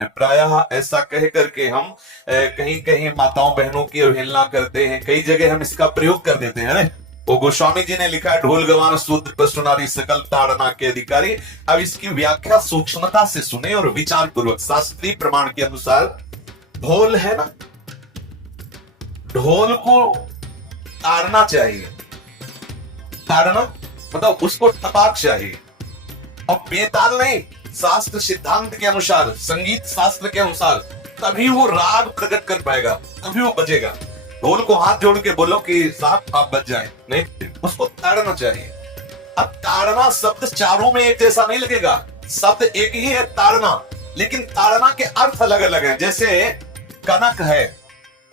प्रायः ऐसा कह करके हम कहीं कहीं माताओं बहनों की अवहेलना करते हैं, कई जगह हम इसका प्रयोग कर देते हैं। वो गोस्वामी जी ने लिखा है, ढोल गवान सूत्र प्रश्न नारी सकल ताड़ना के अधिकारी। अब इसकी व्याख्या सूक्ष्मता से सुने और विचार पूर्वक। शास्त्रीय प्रमाण के अनुसार ढोल है ना, ढोल को ताड़ना चाहिए। ताड़ना मतलब उसको टपाक चाहिए, और बेताल नहीं। शास्त्र सिद्धांत के अनुसार, संगीत शास्त्र के अनुसार तभी वो राग प्रकट कर पाएगा, तभी वो बजेगा। ढोल को हाथ जोड़ के बोलो कि साहब आप बज जाए, नहीं, उसको ताड़ना चाहिए। अब ताड़ना शब्द चारों में एक जैसा नहीं लगेगा, शब्द एक ही है ताड़ना, लेकिन ताड़ना के अर्थ अलग अलग है। जैसे कनक है,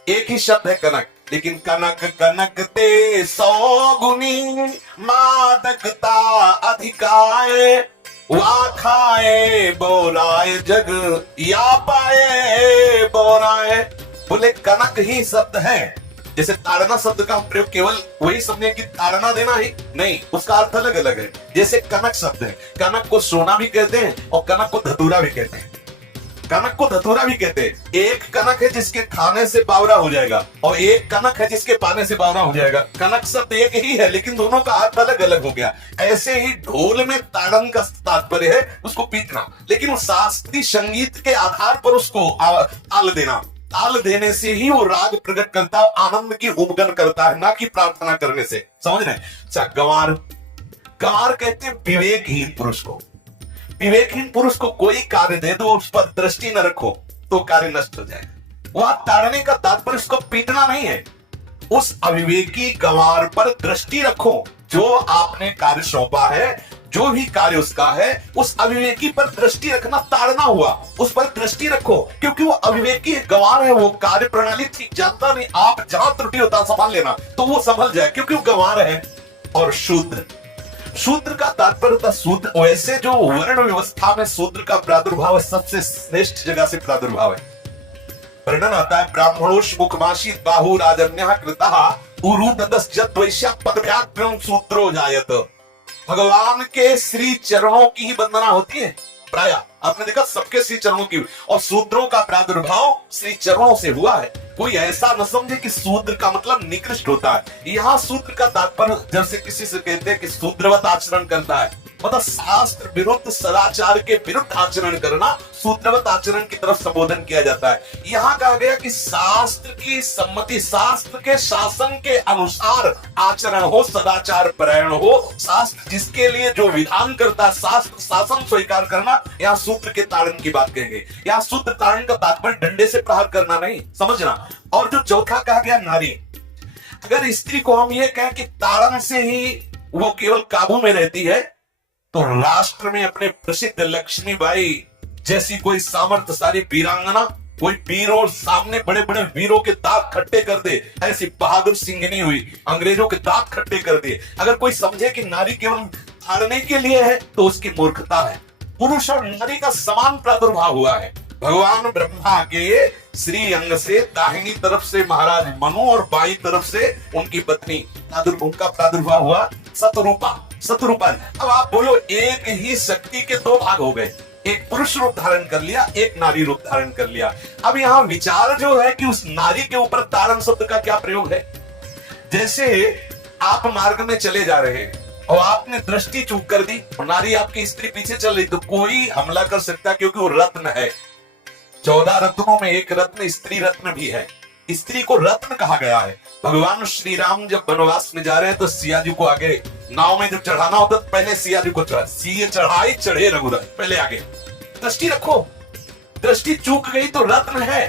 एक ही शब्द है कनक, लेकिन कनक कनक ते 100 गुनी मादकता अधिकाए, वा खाए बोराए जग या पाए बोराए। बोले कनक ही शब्द है। जैसे ताड़ना शब्द का प्रयोग केवल वही समझे कि ताड़ना देना ही नहीं, उसका अर्थ अलग अलग है। जैसे कनक शब्द है, कनक को सोना भी कहते हैं और कनक को धतूरा भी कहते हैं। कनक को धतूरा भी कहते हैं। एक कनक है जिसके खाने से बावरा हो जाएगा, और एक कनक है जिसके पाने से बावरा हो जाएगा। कनक शब्द एक ही है, लेकिन दोनों का अर्थ अलग अलग हो गया। ऐसे ही ढोल में ताड़न का तात्पर्य है उसको पीटना, लेकिन वो शास्त्रीय संगीत के आधार पर उसको ताल देना। ताल देने से ही वो राग प्रकट करता है, आनंद की उपगन करता है, ना कि प्रार्थना करने से। समझ रहे? अच्छा, गंवार, गंवार कहते हैं विवेकहीन पुरुष को। विवेकहीन पुरुष को कोई कार्य दे दो, उस पर दृष्टि न रखो तो कार्य नष्ट हो जाए। वह ताड़ने का तात्पर्य उसको पीटना नहीं है, उस अविवेकी गंवार पर दृष्टि रखो। जो आपने कार्य सौंपा है, जो भी कार्य उसका है, उस अविवेकी पर दृष्टि रखना ताड़ना हुआ। उस पर दृष्टि रखो, क्योंकि वो अविवेकी गंवार है, वो कार्य प्रणाली ठीक जानता नहीं। आप जहां त्रुटि होता संभाल लेना तो वो संभल जाए, क्योंकि वो गंवार है। और शूद्र, शूद्र का तात्पर्य था शूद्र। वैसे जो वर्ण व्यवस्था में शूद्र का प्रादुर्भाव है, सबसे श्रेष्ठ जगह से प्रादुर्भाव है। वर्णन आता है, ब्राह्मणोश मुखमाशी बाहु राजन्यः कृतः उरु तदस जत वैश्य पदव्याक्रम शूद्रो जायत। भगवान के श्री चरणों की ही वंदना होती है प्राय। आपने देखा सबके श्री चरणों की, और शूद्रों का प्रादुर्भाव श्री चरणों से हुआ है। कोई ऐसा न समझे कि शूद्र का मतलब निकृष्ट होता है। यहाँ शूद्र का तात्पर्य, जब से किसी से कहते हैं कि शूद्रवत आचरण करता है, मतलब शास्त्र विरुद्ध सदाचार के विरुद्ध आचरण करना, शूद्रवत आचरण की तरफ संबोधन किया जाता है। यहाँ कहा गया कि शास्त्र की सम्मति, शास्त्र के शासन के अनुसार आचरण हो, सदाचार परायण हो। शास्त्र जिसके लिए जो विधान करता है, शास्त्र शासन स्वीकार करना, यहाँ शूद्र के ताड़न की बात कहेंगे। यहाँ शूद्र ताड़न का तात्पर्य डंडे से प्रहार करना नहीं, समझना। और जो चौथा कहा गया नारी, अगर स्त्री को हम ये कहें कि ताड़न से ही वो केवल काबू में रहती है, तो राष्ट्र में अपने प्रसिद्ध लक्ष्मीबाई जैसी कोई सामर्थ्यशाली वीरांगना, कोई वीरों सामने बड़े बड़े वीरों के दांत खट्टे कर दे, ऐसी बहादुर सिंघनी हुई, अंग्रेजों के दांत खट्टे कर दिए। अगर कोई समझे कि नारी केवल ताड़ने के लिए है, तो उसकी मूर्खता है। पुरुष और नारी का समान प्रादुर्भाव हुआ है। भगवान ब्रह्मा के श्री अंग से दाहिनी तरफ से महाराज मनु और बाई तरफ से उनकी पत्नी, उनका प्रादुर्भाव हुआ सतरूपा। सतरूपा। अब आप बोलो, एक ही शक्ति के दो भाग हो गए, एक पुरुष रूप धारण कर लिया, एक नारी रूप धारण कर लिया। अब यहाँ विचार जो है कि उस नारी के ऊपर ताड़न शब्द का क्या प्रयोग है। जैसे आप मार्ग में चले जा रहे हैं और आपने दृष्टि चूक कर दी, और नारी आपकी स्त्री पीछे चल रही, तो कोई हमला कर सकता है, क्योंकि वो रत्न है। 14 रत्नों में एक रत्न स्त्री रत्न भी है। स्त्री को रत्न कहा गया है। भगवान श्री राम जब वनवास में जा रहे हैं, तो सिया जी को आगे नाव में जब चढ़ाना होता, तो पहले सिया जी को सिया चढ़ाई चढ़े रघुराई, पहले आगे दृष्टि रखो। दृष्टि चूक गई तो रत्न है।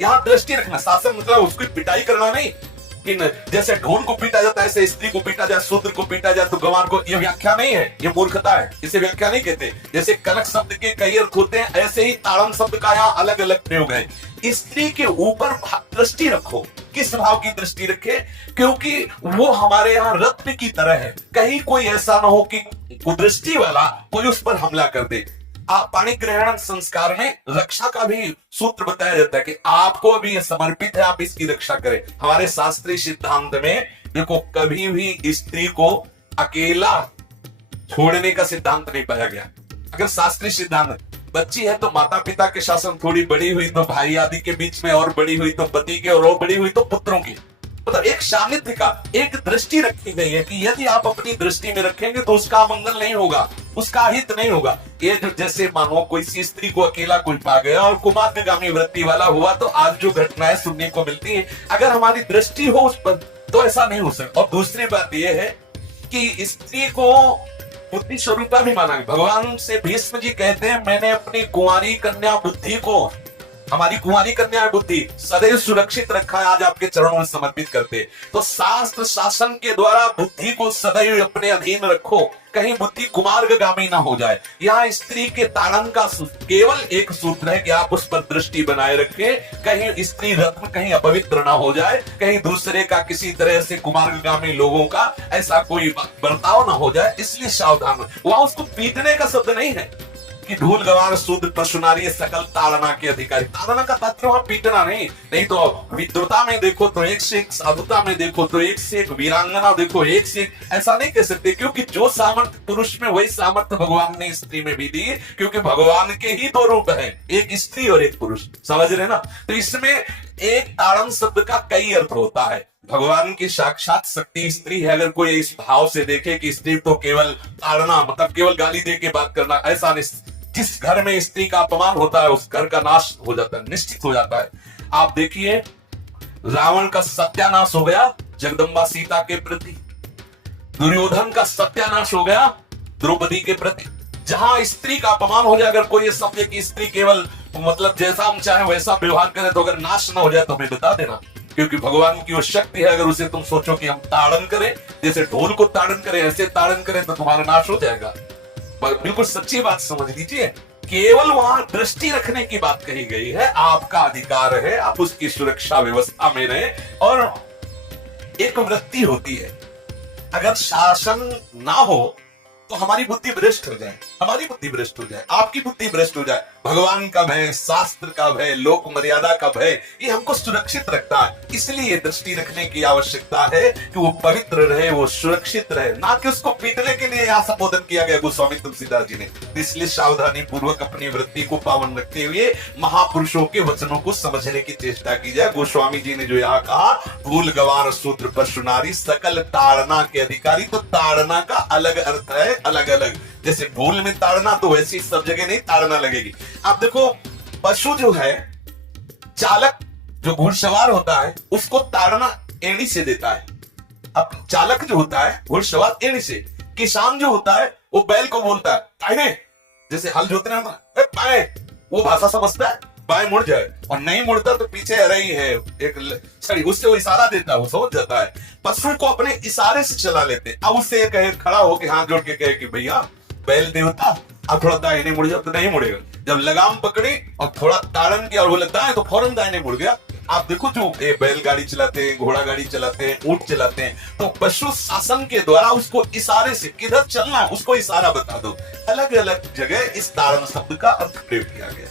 यहाँ दृष्टि रखना, शासन मतलब उसकी पिटाई करना नहीं, कि जैसे ढोल को पीटा जाता है ऐसे स्त्री को पीटा जाए, शूद्र को पीटा जाए, तो गंवार को। ये व्याख्या नहीं है, ये मूर्खता है, इसे व्याख्या नहीं कहते। जैसे कनक शब्द के कई अर्थ होते हैं, ऐसे ही ताड़न शब्द का यहाँ अलग अलग प्रयोग है। स्त्री के ऊपर दृष्टि रखो। किस भाव की दृष्टि रखे? क्योंकि वो हमारे यहाँ रत्न की तरह है। कहीं कोई ऐसा ना हो कि कुदृष्टि वाला कोई उस पर हमला कर दे। पाणी ग्रहण संस्कार में रक्षा का भी सूत्र बताया जाता है कि आपको अभी ये समर्पित है, आप इसकी रक्षा करें। हमारे शास्त्रीय सिद्धांत में देखो, कभी भी स्त्री को अकेला छोड़ने का सिद्धांत नहीं पाया गया। अगर शास्त्रीय सिद्धांत बच्ची है तो माता पिता के शासन थोड़ी, बड़ी हुई तो भाई आदि के बीच में, और बड़ी हुई तो पति के, और बड़ी हुई तो पुत्रों की। मतलब एक सानिध्य का एक दृष्टि रखी गई है कि यदि आप अपनी दृष्टि में रखेंगे तो उसका मंगल नहीं होगा, उसका हित नहीं होगा। ये जो जैसे मानो कोई सी स्त्री को अकेला कोई पा गया और कुमार्गामी वृत्ति वाला हुआ, तो आज जो घटनाएं सुनने को मिलती है, अगर हमारी दृष्टि हो उस पर तो ऐसा नहीं हो सकता। और दूसरी बात यह है कि स्त्री को बुद्धि स्वरूपा भी माना गया। भगवान से भीष्म जी कहते हैं, मैंने अपनी कुंवारी कन्या बुद्धि को, हमारी कुंवारी कन्या बुद्धि सदैव सुरक्षित रखा है, आज आपके चरणों में समर्पित करते। तो शास्त्र शासन के द्वारा बुद्धि को सदैव अपने अधीन रखो, कहीं बुद्धि कुमार्गामी ना हो जाए। यहाँ स्त्री के ताड़न का केवल एक सूत्र है कि आप उस पर दृष्टि बनाए रखें, कहीं स्त्री रत्न कहीं अपवित्र ना हो जाए, कहीं दूसरे का किसी तरह से कुमार्गामी लोगों का ऐसा कोई बर्ताव ना हो जाए, इसलिए सावधान। वहां उसको पीटने का शब्द नहीं है कि ढूल गवार शूद्र पशुनारी सकल ताड़ना के अधिकारी। ताड़ना का तात्पर्य वहां पीटना नहीं तो विद्वता में देखो तो एक से एक, साधुता में देखो तो एक से एक, वीरांगना देखो एक से एक, ऐसा नहीं कह सकते, क्योंकि जो सामर्थ्य पुरुष में वही सामर्थ्य भगवान ने स्त्री में भी दी, क्योंकि भगवान के ही दो रूप है, एक स्त्री और एक पुरुष, समझ रहे ना। तो इसमें एक ताड़न शब्द का कई अर्थ होता है। भगवान की साक्षात शक्ति स्त्री है। अगर कोई इस भाव से देखे कि स्त्री तो केवल ताड़ना मतलब केवल गाली दे के बात करना, ऐसा नहीं। जिस घर में स्त्री का अपमान होता है उस घर का नाश हो जाता है, निश्चित हो जाता है। आप देखिए रावण का सत्यानाश हो गया जगदम्बा सीता के प्रति, दुर्योधन का सत्यानाश हो गया द्रौपदी के प्रति। जहां स्त्री का अपमान हो जाए, अगर कोई ये समझे कि स्त्री केवल मतलब जैसा हम चाहे वैसा व्यवहार करे, तो अगर नाश ना हो जाए तो हमें बता देना, क्योंकि भगवान की वो शक्ति है। अगर उसे तुम सोचो कि हम ताड़न करें, जैसे ढोल को ताड़न करें, ऐसे ताड़न करें तो तुम्हारा नाश हो जाएगा। बिल्कुल सच्ची बात समझ लीजिए। केवल वहां दृष्टि रखने की बात कही गई है, आपका अधिकार है, आप उसकी सुरक्षा व्यवस्था में रहे। और एक वृत्ति होती है, अगर शासन ना हो तो हमारी बुद्धि भ्रष्ट हो जाए, हमारी बुद्धि भ्रष्ट हो जाए, आपकी बुद्धि भ्रष्ट हो जाए। भगवान का भय, शास्त्र का भय, लोक मर्यादा का भय, ये हमको सुरक्षित रखता है। इसलिए दृष्टि रखने की आवश्यकता है कि वो पवित्र रहे, वो सुरक्षित रहे, ना कि उसको पीटने के लिए यहाँ संबोधन किया गया गोस्वामी तुलसीदास जी ने। इसलिए सावधानी पूर्वक अपनी वृत्ति को पावन रखते हुए महापुरुषों के वचनों को समझने की चेष्टा की जाए। गोस्वामी जी ने जो यहाँ कहा, भूल गवार शूद्र पशु नारी सकल ताड़ना के अधिकारी, तो ताड़ना का अलग अर्थ है, अलग अलग। जैसे भूल में ताड़ना, तो वैसी सब जगह नहीं ताड़ना लगेगी। आप देखो पशु जो है, चालक जो घुड़सवार होता है उसको ताड़ना एड़ी से देता है। अब चालक जो होता है घुड़सवार एड़ी से, किसान जो होता है वो बैल को बोलता है ताइने, जैसे हल जोतने हम बाएं, वो भाषा समझता है, बाएं मुड़ जाए, और नहीं मुड़ता तो पीछे आ रही है एक छड़ी, उससे वो इशारा देता है, वो समझ जाता है। पशु को अपने इशारे से चला लेते। अब उससे कहे खड़ा होकर हाथ जोड़ के कहे कि भैया बैल देवता अब थोड़ा दाहिने मुड़ जाओ, तो नहीं मुड़ेगा। जब लगाम पकड़ी और थोड़ा ताड़न किया और वो लगता है तो फौरन दाहिने मुड़ गया। आप देखो जो बैलगाड़ी चलाते हैं, घोड़ा गाड़ी चलाते हैं, ऊंट चलाते हैं, तो पशु शासन के द्वारा उसको इशारे से किधर चलना है उसको इशारा बता दो। अलग अलग जगह इस ताड़न शब्द का अर्थ प्रयोग किया गया।